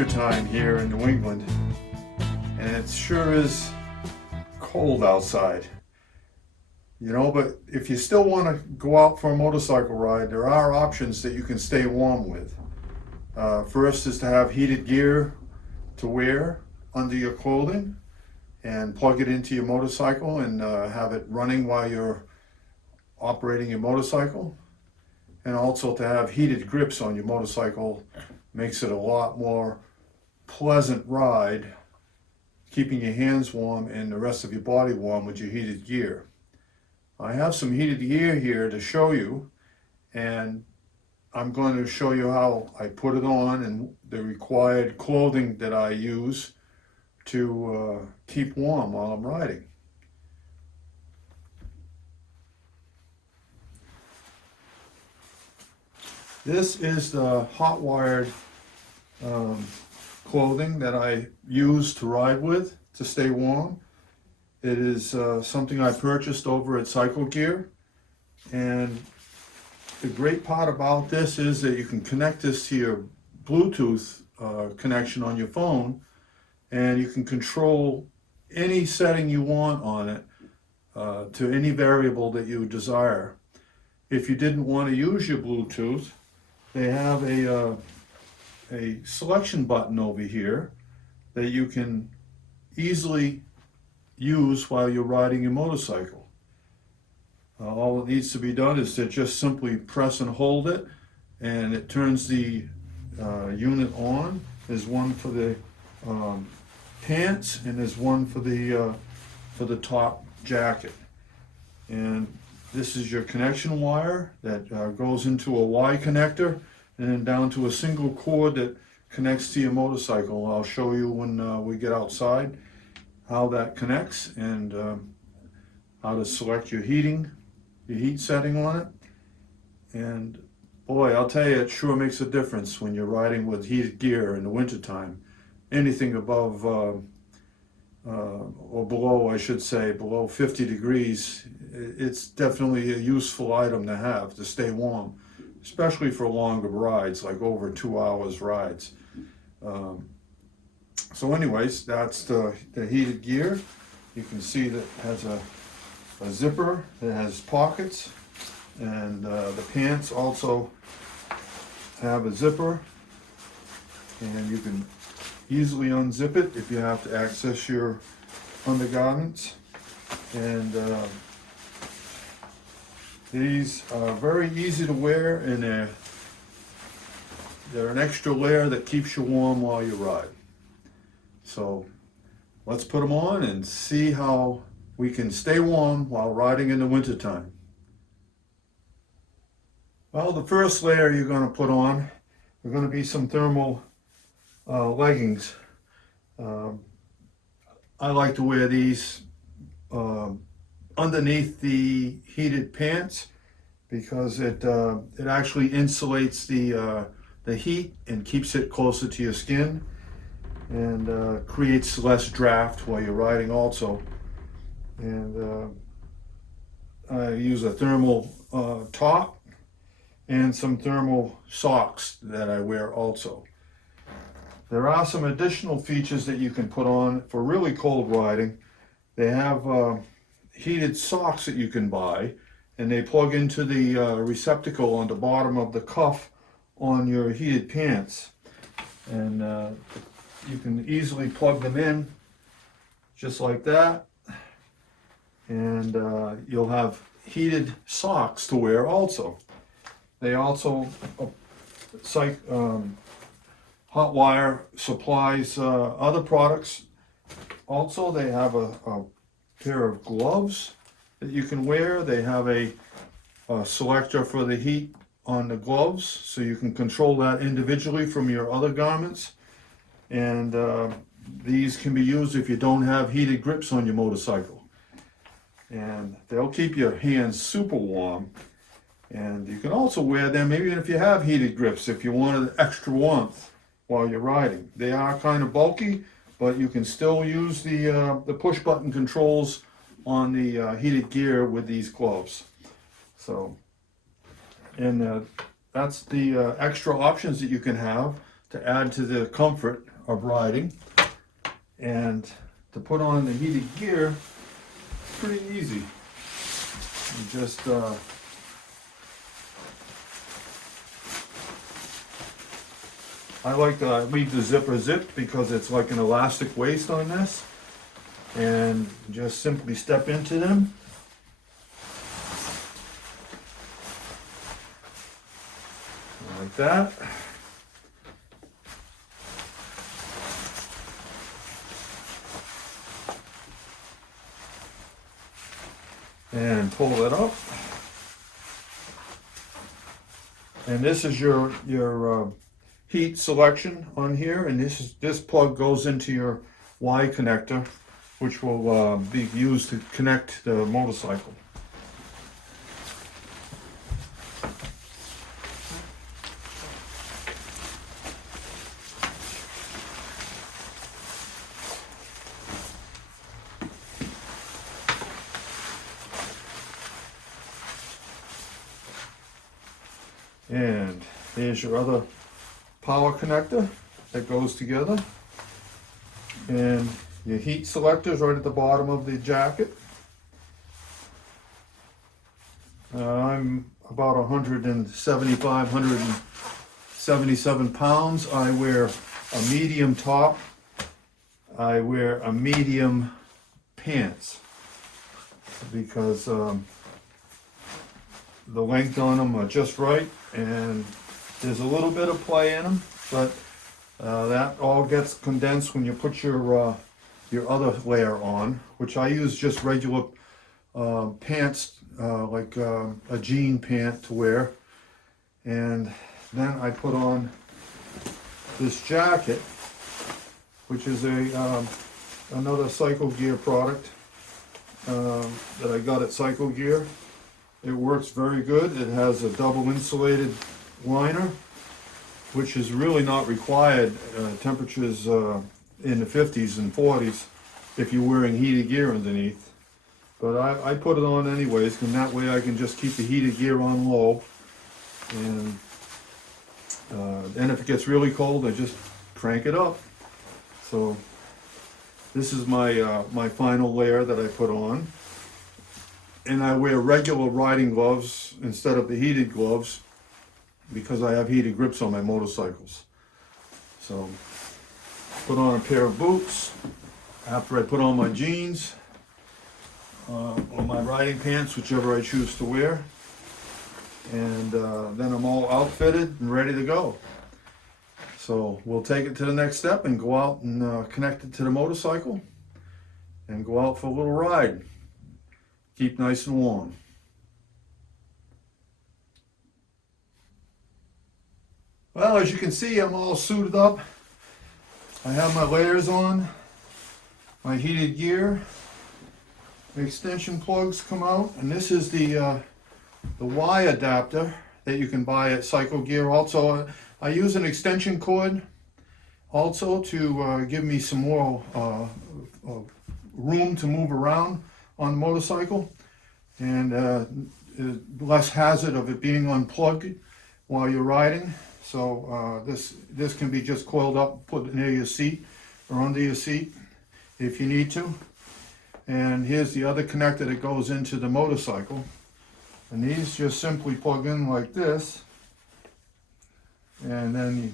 winter time here in New England, and it sure is cold outside. You know, but if you still want to go out for a motorcycle ride, there are options that you can stay warm with. First is to have heated gear to wear under your clothing and plug it into your motorcycle and have it running while you're operating your motorcycle. And also to have heated grips on your motorcycle makes it a lot more pleasant ride, keeping your hands warm and the rest of your body warm with your heated gear. I have some heated gear here to show you, and I'm going to show you how I put it on and the required clothing that I use to keep warm while I'm riding. This is the hot wired clothing that I use to ride with to stay warm. It is something I purchased over at Cycle Gear, and the great part about this is that you can connect this to your Bluetooth connection on your phone, and you can control any setting you want on it to any variable that you desire. If you didn't want to use your Bluetooth, they have a selection button over here that you can easily use while you're riding your motorcycle. All that needs to be done is to just simply press and hold it, and it turns the unit on. There's one for the pants, and there's one for the top jacket. And this is your connection wire that goes into a Y connector and then down to a single cord that connects to your motorcycle. I'll show you when we get outside how that connects and how to select your heat setting on it. And boy, I'll tell you, it sure makes a difference when you're riding with heated gear in the wintertime. Anything above or below, I should say, below 50 degrees, it's definitely a useful item to have to stay warm, especially for longer rides, like over 2 hours rides. So anyways, that's the heated gear. You can see that it has a zipper that has pockets, and the pants also have a zipper, and you can easily unzip it if you have to access your undergarments. And these are very easy to wear, and they're an extra layer that keeps you warm while you ride. So let's put them on and see how we can stay warm while riding in the wintertime. Well, the first layer you're going to put on are going to be some thermal leggings. I like to wear these underneath the heated pants because it actually insulates the heat and keeps it closer to your skin, and creates less draft while you're riding also. And I use a thermal top and some thermal socks that I wear also. There are some additional features that you can put on for really cold riding. They have heated socks that you can buy, and they plug into the receptacle on the bottom of the cuff on your heated pants. And you can easily plug them in just like that, and you'll have heated socks to wear also. They also Hotwire supplies other products. Also, they have a pair of gloves that you can wear. They have a selector for the heat on the gloves, so you can control that individually from your other garments. And these can be used if you don't have heated grips on your motorcycle. And they'll keep your hands super warm. And you can also wear them even if you have heated grips, if you wanted extra warmth while you're riding. They are kind of bulky, but you can still use the push button controls on the heated gear with these gloves. So, and that's the extra options that you can have to add to the comfort of riding. And to put on the heated gear, pretty easy. You just I like to leave the zipper zipped because it's like an elastic waist on this, and just simply step into them. Like that. And pull it up. And this is your heat selection on here, and this plug goes into your Y connector, which will be used to connect the motorcycle. And here's your other power connector that goes together, and your heat selector is right at the bottom of the jacket. I'm about 175, 177 pounds. I wear a medium top. I wear a medium pants because the length on them are just right, and there's a little bit of play in them, but that all gets condensed when you put your other layer on, which I use just regular pants, like a jean pant to wear. And then I put on this jacket, which is another Cycle Gear product that I got at Cycle Gear. It works very good. It has a double insulated liner, which is really not required temperatures in the 50s and 40s if you're wearing heated gear underneath. But I put it on anyways, and that way I can just keep the heated gear on low. And then if it gets really cold, I just crank it up. So this is my my final layer that I put on. And I wear regular riding gloves instead of the heated gloves because I have heated grips on my motorcycles. So put on a pair of boots after I put on my jeans or my riding pants, whichever I choose to wear. And then I'm all outfitted and ready to go. So we'll take it to the next step and go out and connect it to the motorcycle and go out for a little ride. Keep nice and warm. Well, as you can see, I'm all suited up. I have my layers on, my heated gear. The extension plugs come out, and this is the Y adapter that you can buy at Cycle Gear. Also, I use an extension cord also to give me some more room to move around on the motorcycle, and less hazard of it being unplugged while you're riding. So this can be just coiled up, put near your seat or under your seat if you need to. And here's the other connector that goes into the motorcycle, and these just simply plug in like this, and then you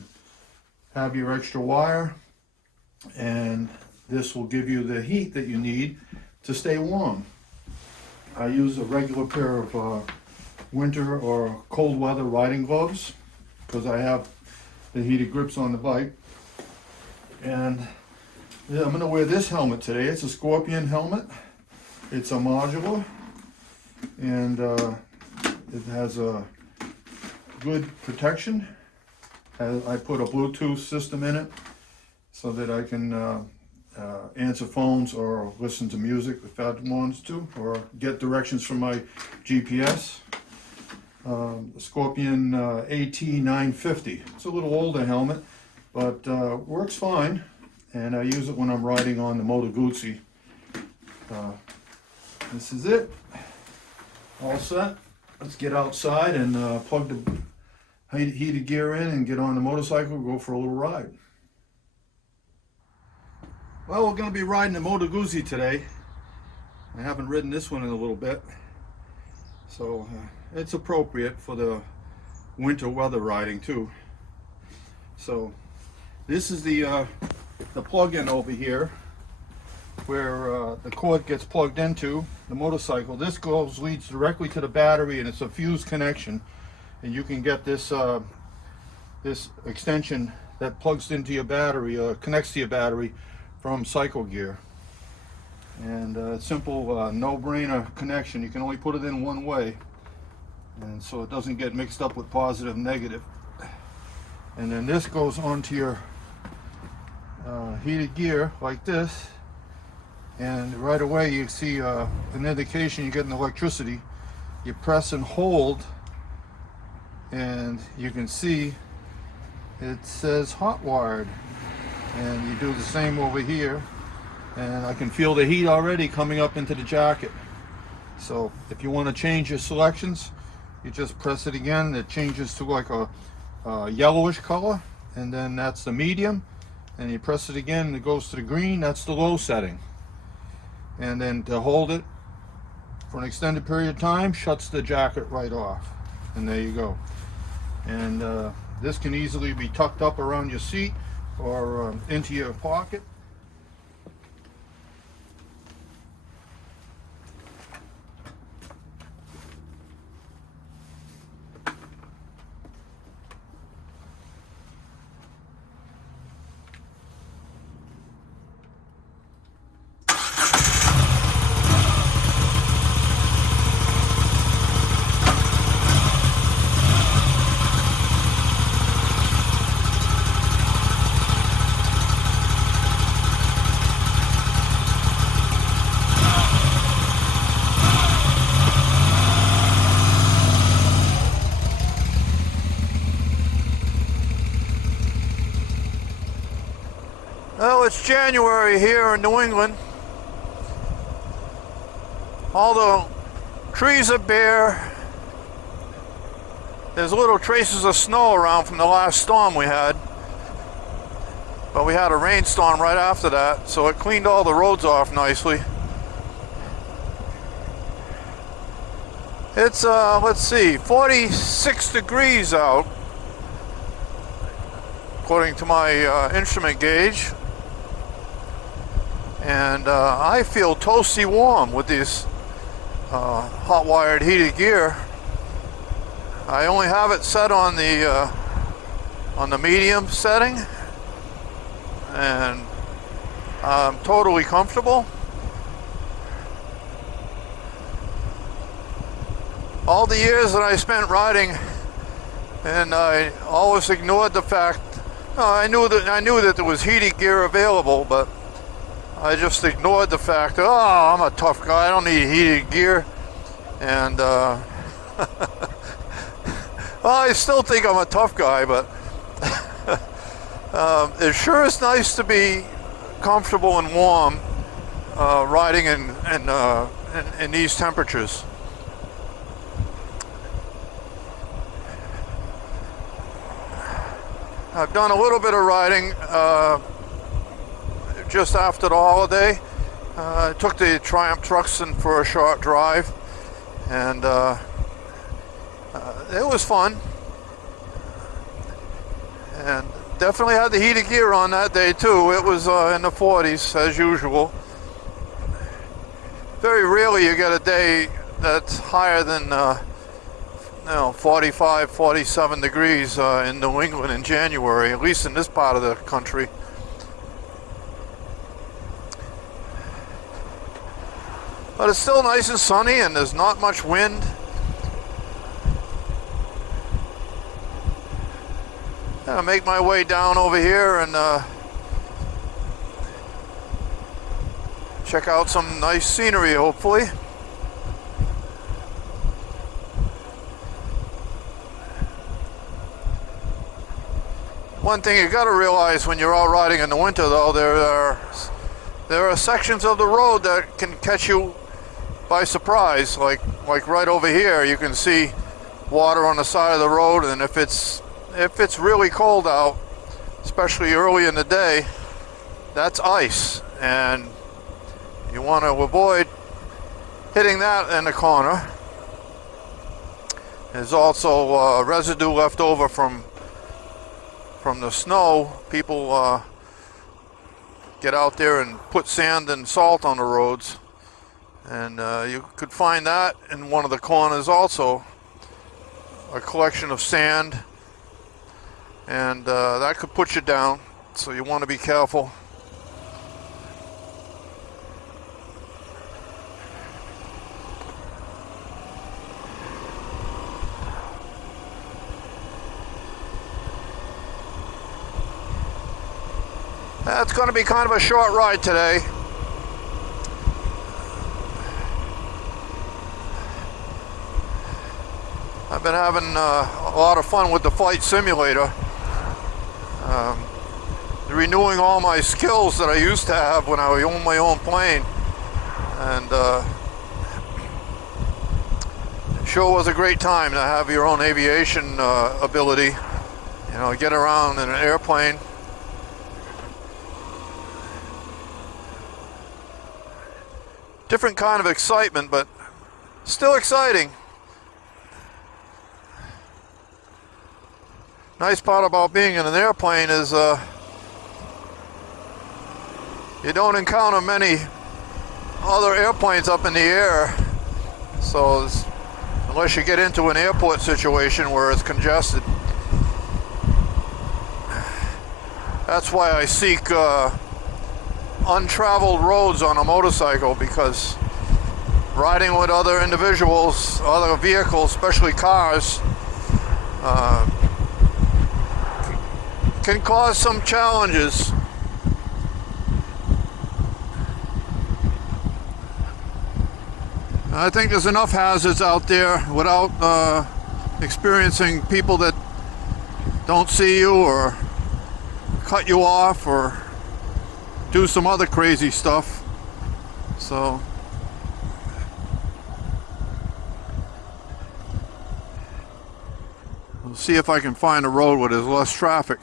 have your extra wire, and this will give you the heat that you need to stay warm. I use a regular pair of winter or cold weather riding gloves because I have the heated grips on the bike. And yeah, I'm gonna wear this helmet today. It's a Scorpion helmet. It's a modular, and it has a good protection. I put a Bluetooth system in it so that I can answer phones or listen to music if I wants to, or get directions from my GPS. Scorpion AT950. It's a little older helmet, but works fine, and I use it when I'm riding on the MOTO GUZZI. This is it. All set. Let's get outside and plug heated gear in and get on the motorcycle, go for a little ride. Well, we're going to be riding the MOTO GUZZI today. I haven't ridden this one in a little bit, so it's appropriate for the winter weather riding too. So this is the plug-in over here where the cord gets plugged into the motorcycle. This leads directly to the battery, and it's a fused connection, and you can get this this extension that plugs into your battery, connects to your battery from Cycle Gear. And simple no-brainer connection. You can only put it in one way, and so it doesn't get mixed up with positive negative. And then this goes onto your heated gear like this, and right away you see an indication you're getting electricity. You press and hold, and you can see it says hot wired, and you do the same over here, and I can feel the heat already coming up into the jacket. So if you want to change your selections, you just press it again. It changes to like a yellowish color, and then that's the medium, and you press it again and it goes to the green. That's the low setting. And then to hold it for an extended period of time, shuts the jacket right off, and there you go. And this can easily be tucked up around your seat or into your pocket. Well, it's January here in New England. All the trees are bare. There's little traces of snow around from the last storm we had. But we had a rainstorm right after that, so it cleaned all the roads off nicely. It's, let's see, 46 degrees out, according to my instrument gauge. And I feel toasty warm with this hot wired heated gear. I only have it set on the medium setting, and I'm totally comfortable. All the years that I spent riding, and I always ignored the fact. I knew that there was heated gear available, but I just ignored the fact that, oh, I'm a tough guy, I don't need heated gear. And well, I still think I'm a tough guy, but it sure is nice to be comfortable and warm riding in these temperatures. I've done a little bit of riding just after the holiday. I took the Triumph trucks in for a short drive, and it was fun, and definitely had the heated gear on that day too. It was in the 40s as usual. Very rarely you get a day that's higher than 45, 47 degrees in New England in January, at least in this part of the country. But it's still nice and sunny, and there's not much wind. I'll make my way down over here and check out some nice scenery, hopefully. One thing you got to realize when you're out riding in the winter, though, there are sections of the road that can catch you by surprise, like right over here. You can see water on the side of the road, and if it's really cold out, especially early in the day, that's ice, and you want to avoid hitting that in the corner. There's also residue left over from the snow. People get out there and put sand and salt on the roads, and you could find that in one of the corners also, a collection of sand, and that could put you down, so you want to be careful. It's going to be kind of a short ride today. I've been having a lot of fun with the flight simulator. Renewing all my skills that I used to have when I owned my own plane. And it sure was a great time to have your own aviation ability. You know, get around in an airplane. Different kind of excitement, but still exciting. Nice part about being in an airplane is you don't encounter many other airplanes up in the air. So unless you get into an airport situation where it's congested. That's why I seek untraveled roads on a motorcycle, because riding with other individuals, other vehicles, especially cars, can cause some challenges. I think there's enough hazards out there without experiencing people that don't see you or cut you off or do some other crazy stuff. So we'll see if I can find a road where there's less traffic.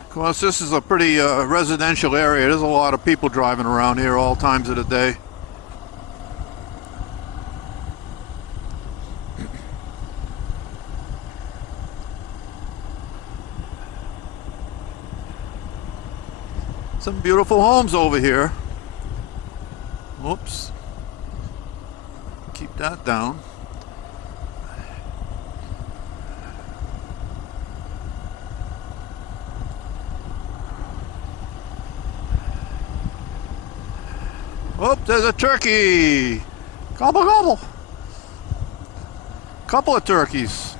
Of course, this is a pretty residential area. There's a lot of people driving around here all times of the day. Some beautiful homes over here. Whoops. Keep that down. Oh, there's a turkey. Gobble, gobble. Couple of turkeys.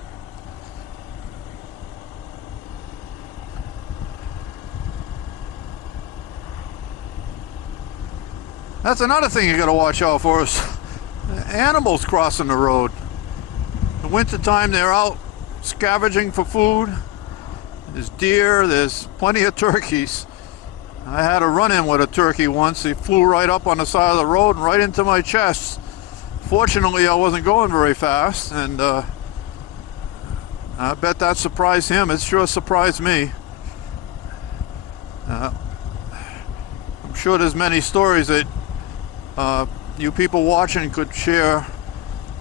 That's another thing you gotta watch out for, is animals crossing the road. In the wintertime, they're out scavenging for food. There's deer, there's plenty of turkeys. I had a run-in with a turkey once. He flew right up on the side of the road and right into my chest. Fortunately, I wasn't going very fast, and I bet that surprised him. It sure surprised me. I'm sure there's many stories that you people watching could share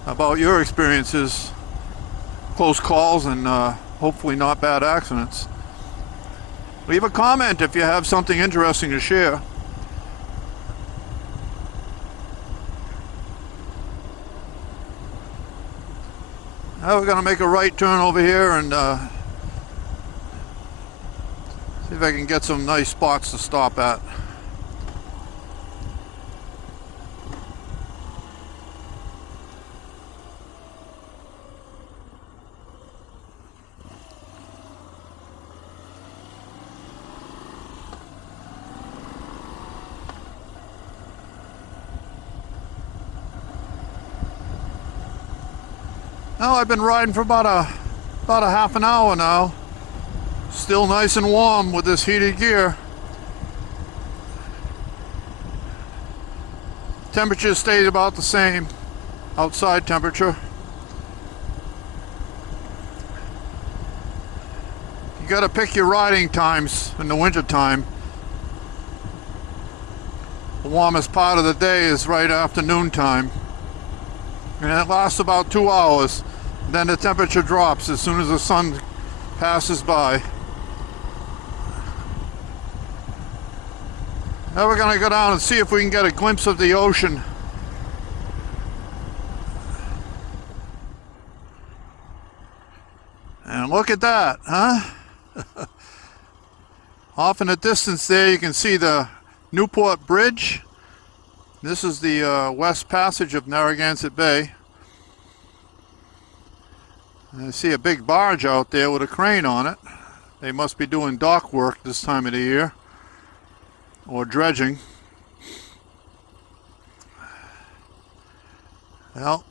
about your experiences, close calls, and hopefully not bad accidents. Leave a comment if you have something interesting to share. Now we're going to make a right turn over here and see if I can get some nice spots to stop at. Now I've been riding for about a half an hour now. Still nice and warm with this heated gear. Temperature stayed about the same, outside temperature. You gotta pick your riding times in the winter time. The warmest part of the day is right after noontime. And it lasts about 2 hours. Then the temperature drops as soon as the sun passes by. Now we're gonna go down and see if we can get a glimpse of the ocean. And look at that, huh? Off in the distance there you can see the Newport Bridge. This is the West Passage of Narragansett Bay. And I see a big barge out there with a crane on it. They must be doing dock work this time of the year, or dredging. Well,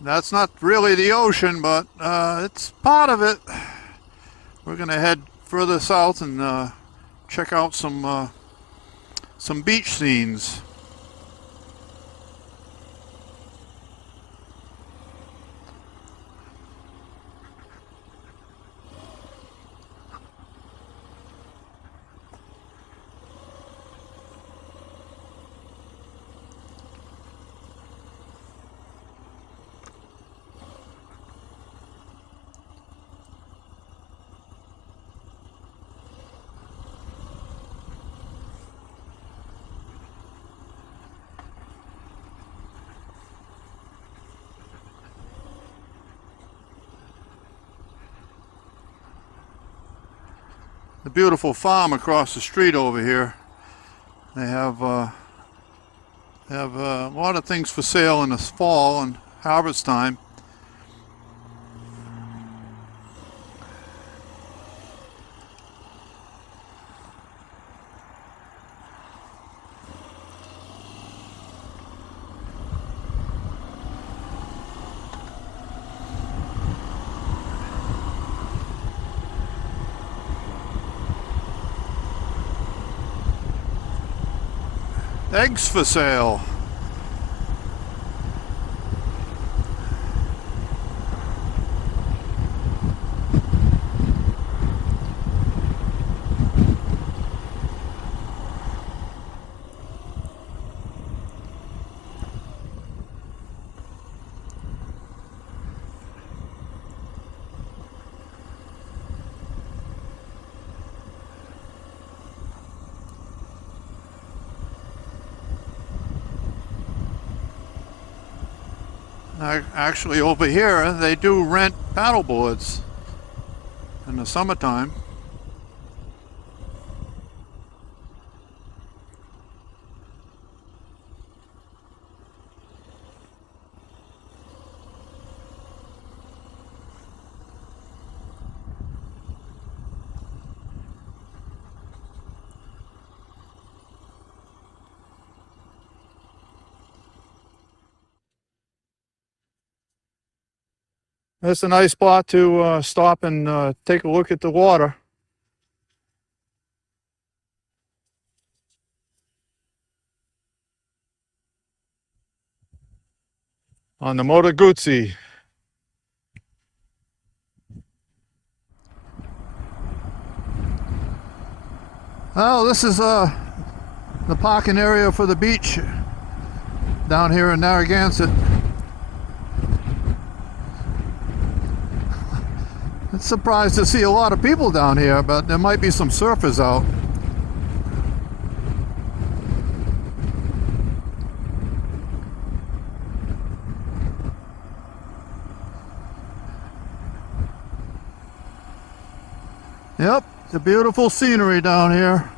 that's not really the ocean, but it's part of it. We're gonna head further south and check out some beach scenes. The beautiful farm across the street over here. They have a lot of things for sale in the fall and harvest time. Eggs for sale. Actually, over here they do rent paddle boards in the summertime. That's a nice spot to stop and take a look at the water. On the MOTO GUZZI. Well, this is the parking area for the beach down here in Narragansett. It's surprised to see a lot of people down here, but there might be some surfers out. Yep, the beautiful scenery down here.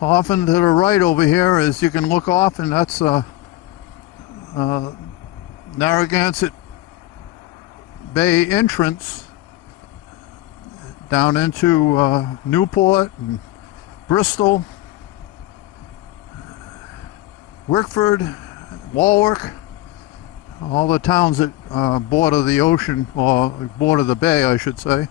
Often to the right over here is you can look off, and that's Narragansett Bay entrance down into Newport and Bristol, Wickford, Warwick, all the towns that border the ocean, or border the bay, I should say.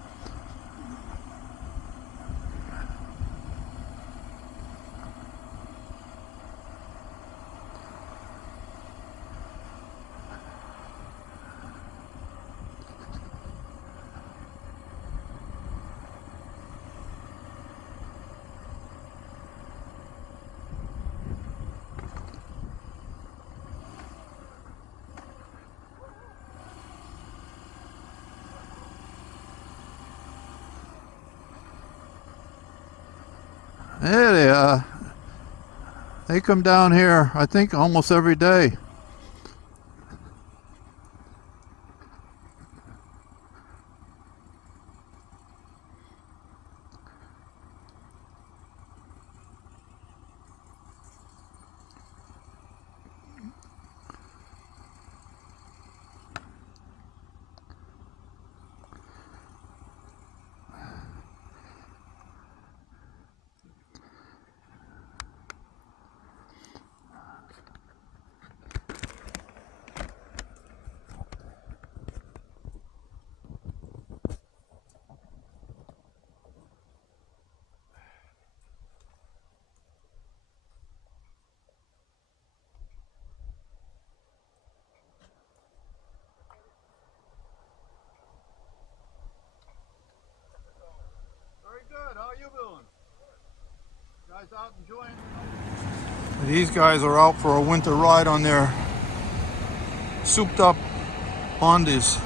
Yeah, they come down here, I think, almost every day. Good. How you doing? Guys out enjoying the night? These guys are out for a winter ride on their souped up Hondas.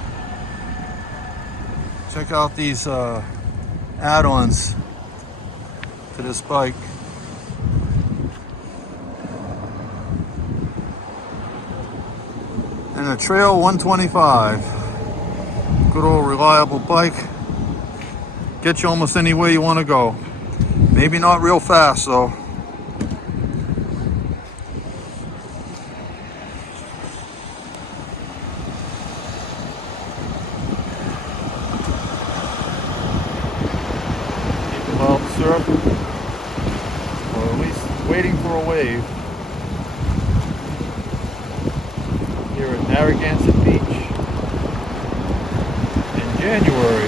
Check out these add-ons to this bike. And a Trail 125. Good old reliable bike. Get you almost anywhere you want to go. Maybe not real fast though. Keep well surfing, or at least waiting for a wave. Here at Narragansett Beach in January.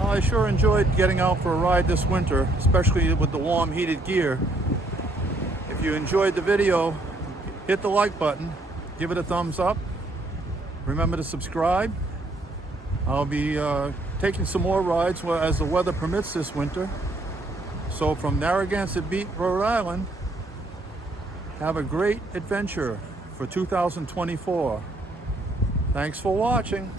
I sure enjoyed getting out for a ride this winter, especially with the warm heated gear. If you enjoyed the video, hit the like button, give it a thumbs up. Remember to subscribe. I'll be taking some more rides as the weather permits this winter. So from Narragansett Beach, Rhode Island, have a great adventure for 2024. Thanks for watching.